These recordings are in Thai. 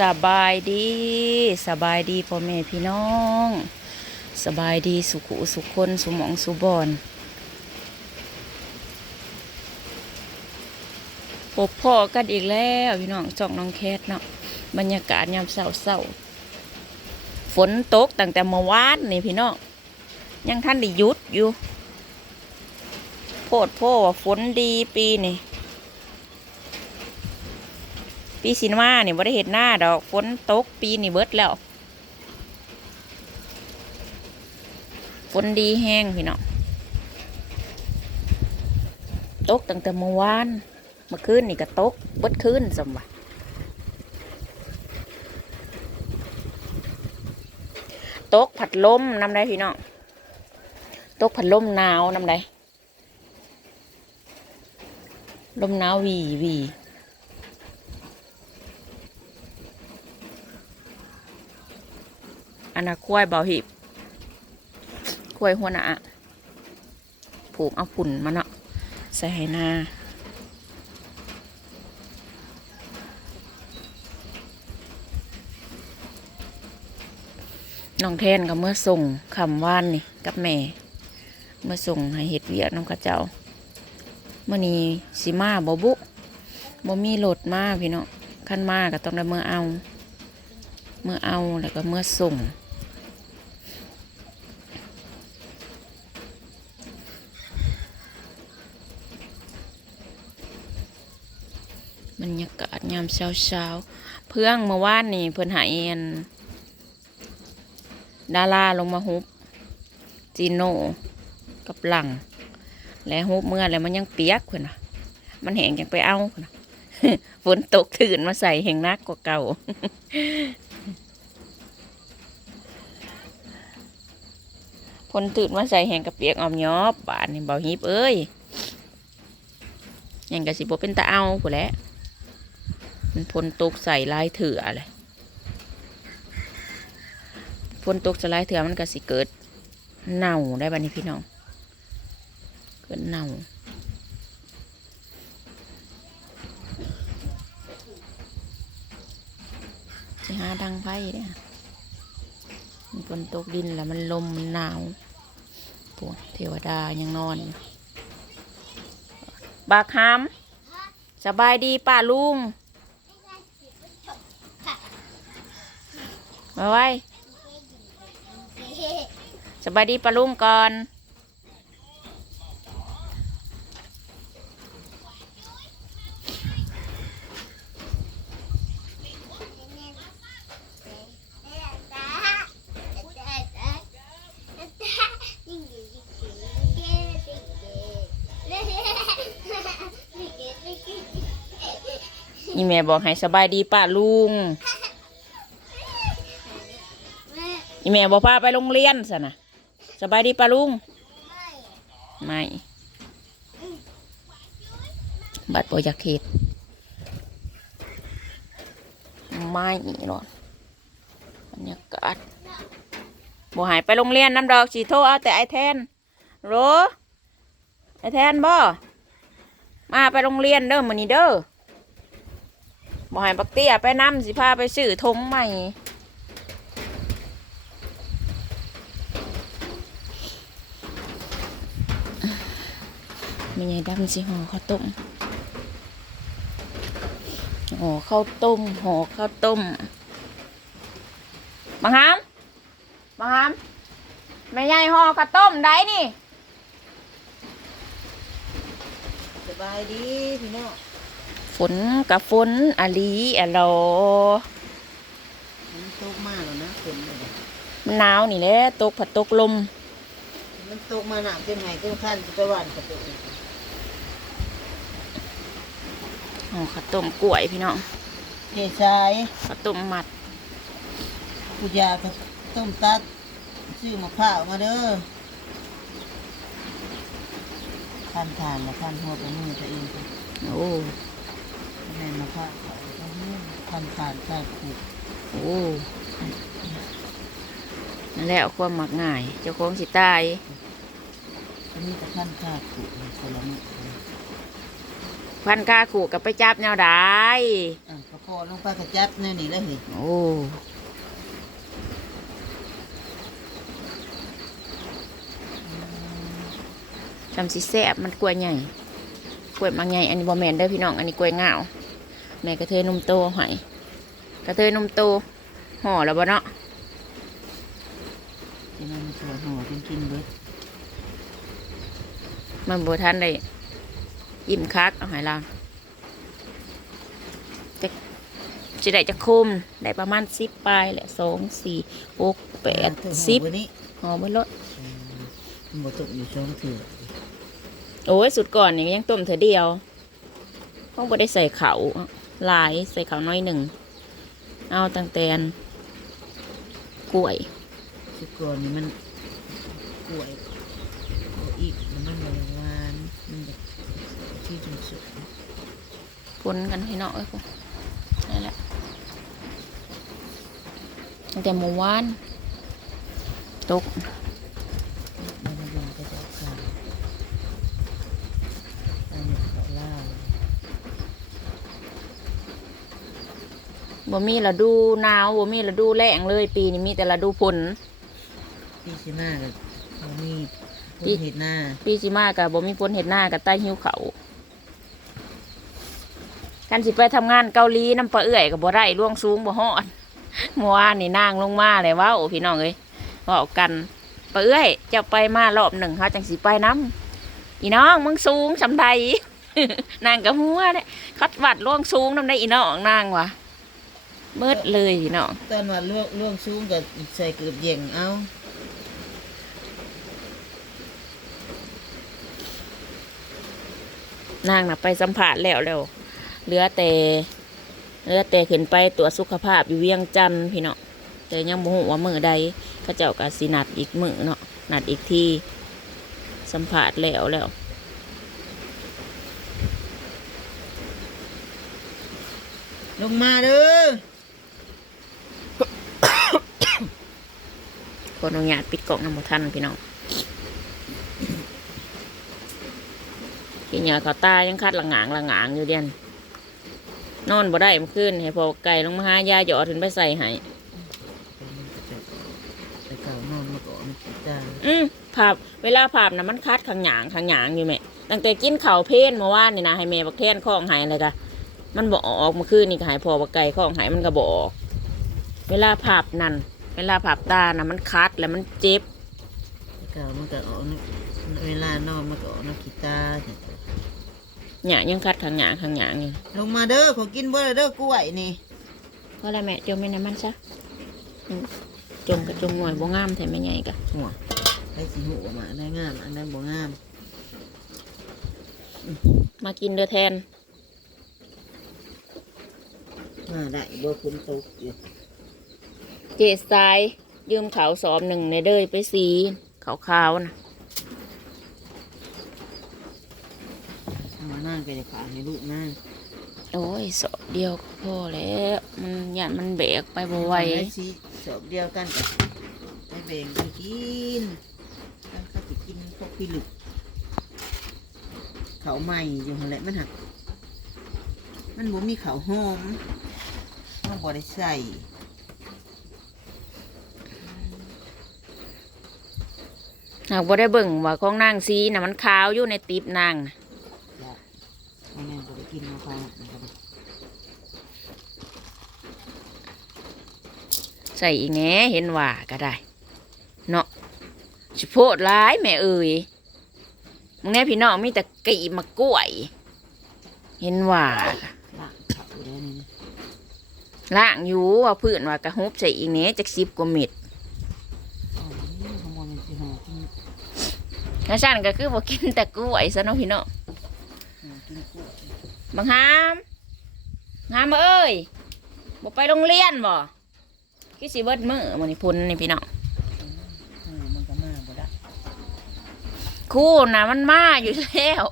สบายดีสบายดีพ่อแม่พี่น้อง สบายดีสุขุสุขคนสุมองสุบอนพบพ่อกันอีกแล้วพี่น้องจองน้องแคทเนาะบรรยากาศยามเศร้าเศร้าฝนตกตั้งแต่เมื่อวานนี่พี่น้องยังท่านได้ยุดอยู่ โพดโพว่าฝนดีปีนี่ ปีสินมาเนี่ยบ่ได้เห็นหน้าดอกฝนตกปีนี่เบิดแล้วฝนดีแห้งพี่น้องตกตั้งแต่เมื่อวานเมื่อคืนนี่ก็ตกเบิดคืนสมบัติตกผัดลมนำได้พี่น้องตกผัดลมหนาวนำได้ลมหนาววีวี อันน่ะควายเบาหิบควายหัวหน้าผูกเอาฝุ่นมาเนาะใส่ให้หน้าน้องแทนก็เมื่อส่งคำว่านนี่กับแม่ เมื่อส่งให้เห็ดเวียน้องกระเจ้าเมื่อนี้สิมาบบุบ่มีรถมาพี่เนาะขั้นมาก็ต้องได้เมื่อเอา เมื่อเอาแล้วก็เมื่อส่ง บรรยากาศยามเช้าเช้าๆเพื่องเมื่อวานนี่เพิ่อนหายอันดาราลงมาฮุบจีโน่กับหลัง และฮุบเมื่อแล้วมันยังเปียกเพิ่นน่ะมันแห้งยังไปเอาเพิ่นน่ะฝนตกถื่นมาใส่แห่งนักกว่าเก่าฝนตื่นมาใส่แหงกระเปียกอมยอบบานนี่เบาฮิบเอ้ยยังกะสิบเป็นตาเอาผู้นแล้ว มันฝนตกใส่ลายเถื่อเลยฝนตกใส่ลายเถื่อมันก็สิเกิดเน่าได้บ้านี้พี่น้อง เกิดเน่าสิหาดังไฟเนี่ยมันฝนตกดินแล้วมันลมมันหนาวพวกเทวดายังนอน บากหามสบายดีป้าลุง มาไว้สบายดีป้าลุงก่อนนี่แม่บอกให้สบายดีป้าลุง แม่บอกพาไปโรงเรียนสนะสบายดีป้าลุง ไม่ บัตรปอยากเขตไม่หรอกบรรยากาศบ่หายไปโรงเรียนน้ำดอกสีโทเอาแต่ไอแทนโรไอแทนบ่มาไปโรงเรียนเด้อมื้อนี้เด้อบ่ให้บักเตี้ยไปน้ำสิพาไปซื้อธงใหม่ มีไงดำสิห่อข้าวต้มห่อข้าวต้มห่อข้าวต้มบังฮามบังฮามแม่ใหญ่ห่อข้าวต้มได้นี่สบายดีพี่น้องฝนกับฝนอะลีอะโลมันตกมากแล้วนะฝนเลยมันหนาวนี่แหละตกผัดตกลม มันตกมาหนักเป็นไงก็ขั้นจะไปหวานกระตุก ห่อข้าวต้มกล้วยพี่น้องเทชายข้าวต้มมัดกุยาก็ต้มตัดซื้อมะพร้าวมาเด้อขั้นทานมาขั้นหัวไปมือตัวเองก็โอ้แม่มะพร้าวขั้นทานใส่ขูดโอ้นั่นแหละความหมักง่าย เจ้าของสิตายอันนี้ก็ขั้นทานขูดคนละมือ พพันค่าขู่กับไปจับแนวได้อะกระพอลงไปกระจับแนี่นี่แล้วเห็นโอ้จำสิแซ่บมันกล้วยใหญ่กล้วยมังใหญ่อันนี้บ่แม่นเด้อพี่น้องอันนี้กล้วยงาวแม่กระเทยนมโตหอยกระเทยนมโตห่อแล้วบ่เนาะจะนำตัวห่อกินกินเบิดมันบ่ทันได้ ยิ้มคัก เอาใหายเราจะจะได้จะคุมได้ประมาณสิบปลายแหละสองสี่หกแปดเธอห่อสิบเดนี้ห่อเบนรถมันบ่ตกอยู่ช่องถือโอ้ยสุดก่อนนี่ยังต้มเธอเดียวต้องบ่ได้ใส่เขาหลายใส่เขาน้อยหนึ่ง เอาตั้งแต่นกล้วยสุกรนี่มันกล้วยเอาอีกแล้วมันบริวานมันแบบ ที่จุดสุดปนกันให้เนาะเอ้ยพวกนั่นแหละตั้งแต่เมื่อวานตกมันมาดูก็จะขาดอันนี้เขาเล่าบ่มีฤดูหนาวบ่มีฤดูแล้งเลย ปีนี้มีแต่ฤดูฝนพี่ชิมากับเขามีพี่ผู้เห็ดหน้า ปีสิมากับบ่มีฝนเห็ดหน้ากับใต้หิวเขา กันสิไปทำงานเกาหลีน้ำปลาเอื่อยกับบ่ได้ล่วงสูงบ่ฮอดเมื่อวานนี่นางลงมาเลยเว่าโอ้พี่น้องเอ้ยเว่ากันปลาเอื่อยเจะไปมารอบหนึ่งเขาจังสิไปน้ำอีน้องมึงสูงสำใดนางกับหัวเนี่ยคัดวัดล่วงสูงน้ำได้อีน้องนางวะเบิดเลยพี่น้องตอนว่าล่วงล่วงสูงกับใส่เกือบเย่งเอานางน่ะไปสัมผัสแล้วแล้ว เหลือแต่เหลือแต่ขึ้นไปตรวจสุขภาพอยู่เวียงจันทน์พี่เนาะแต่ยังบ่ฮู้ว่ามือใดเขาเจ้าก็สินัดอีกมือเนาะนัดอีกทีสัมผัสแล้วแล้วลงมาเด้อคนอนุญาตปิดกล่องน้ำมันทันพี่น้องกินยาเขาวตายังคัดละหงางละหงางอยู่เดียน นอนบ่ได้เมื่อคืนให้พอไก่ลงมาหายาหยอดถึงไปใส่ให้ไปเก่านอนมาก่อนกินจ้าอืมภาพเวลาภาพนะมันคัดขังหยางขังหยางอยู่แม่ตั้งแต่กินข้าวเพลนเมื่อวานนี่นะให้แม่บักแทนข้องใหายอะไรกะมันบอกออกเมื่อคืนนี่ก็ใหายพอบักไก่ข้องใหายมันก็บออกเวลาภาพนั่นเวลาภาพตานะมันคัดแล้วมันเจ็บไปเก่ามันก็ออกนะเวลานอนมันก็ออกนักกีตาร์ เนี่ยยังคัดขังหยางขังหยางอยู่ลงมาเด้อขอกินบ่ได้เด้อกล้วยนี่เพราะอะไรแม่จมไม่น้ำมันซะอืมจมกับจมหน่วยบ่งามแถมไม่ใหญ่กะหัวได้สีหัวมาได้งาม อันนั้นบ่งาม มากินเด้อแทนมาได้บ่ฝนตกอยู่เจดทรายยืมเขาวสอบหนึ่งในเด้ยไปสีขาวขาวๆนะ เอามา นั่งไปเลยขาให้ลูกนั่งโอ้ยสอบเดียวก็พอแล้วมันหยาดมันแบกไปบ่ไหวด้สีสอบเดียวกันกับไปแบ่งกันกินกันเขาจะกินพวกพี่ลึกเขาใหม่อยู่หั่นแหละมันหักมันบ่มีเขาวหอมมันบ่ได้ใส่หากบ่ได้เบิ่งว่าของนางสีน่ะมันขาวอยู่ในติบนางน่ะอันนั้นบ่ได้กินมาฟังนะครับ ใส่อีแงเห็นว่าก็ได้ เนาะสิโพดร้ายแม่เอ่ยมึงแน่พี่น้องมีแต่กีมากล้วย เห็นว่าล่างอยู่ว่าพื่อนว่ากระฮบใส่อีแงจักสิบกว่าเม็ดอ๋อนี่ขโมยมันสิหอกินแล้วฉันก็คือบ่กินแต่กล้วยซะเนาะพี่น้องบังหามงามเอ้ยบ่ไปโรงเรียนบ่ คือสิเบิดมื้อมื้อนี้พุ่นนี่พี่น้องเออมันก็มาบ่ได้คู่น่ะมันมาอยู่แล้ว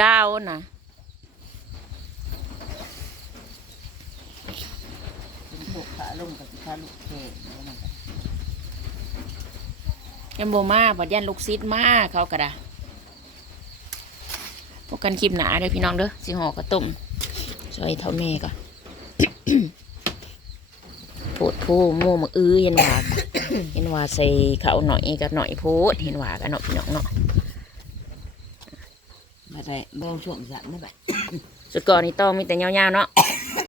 ดาวน่ะเป็นพวกขาลงกับขาลูกแขกแล้วมันก็ยังบ่มาปัดยันลูกซิดมาเขาก็ได้พบกันคลิปหนาเด้อพี่น้องเด้อสิห่อกระตุ่มซอยเท่าแม่ก่อนโพดโพโม่มืออื้อเห็นว่าเห็นว่าใส่เขาหน่อยกับหน่อยโพดเห็นว่ากันหนาะพี่น้องเนาะมาได้บ่ช่วงสันได้แบบสุดก่อนนี่ต้องมีแต่ยาวๆเนาะ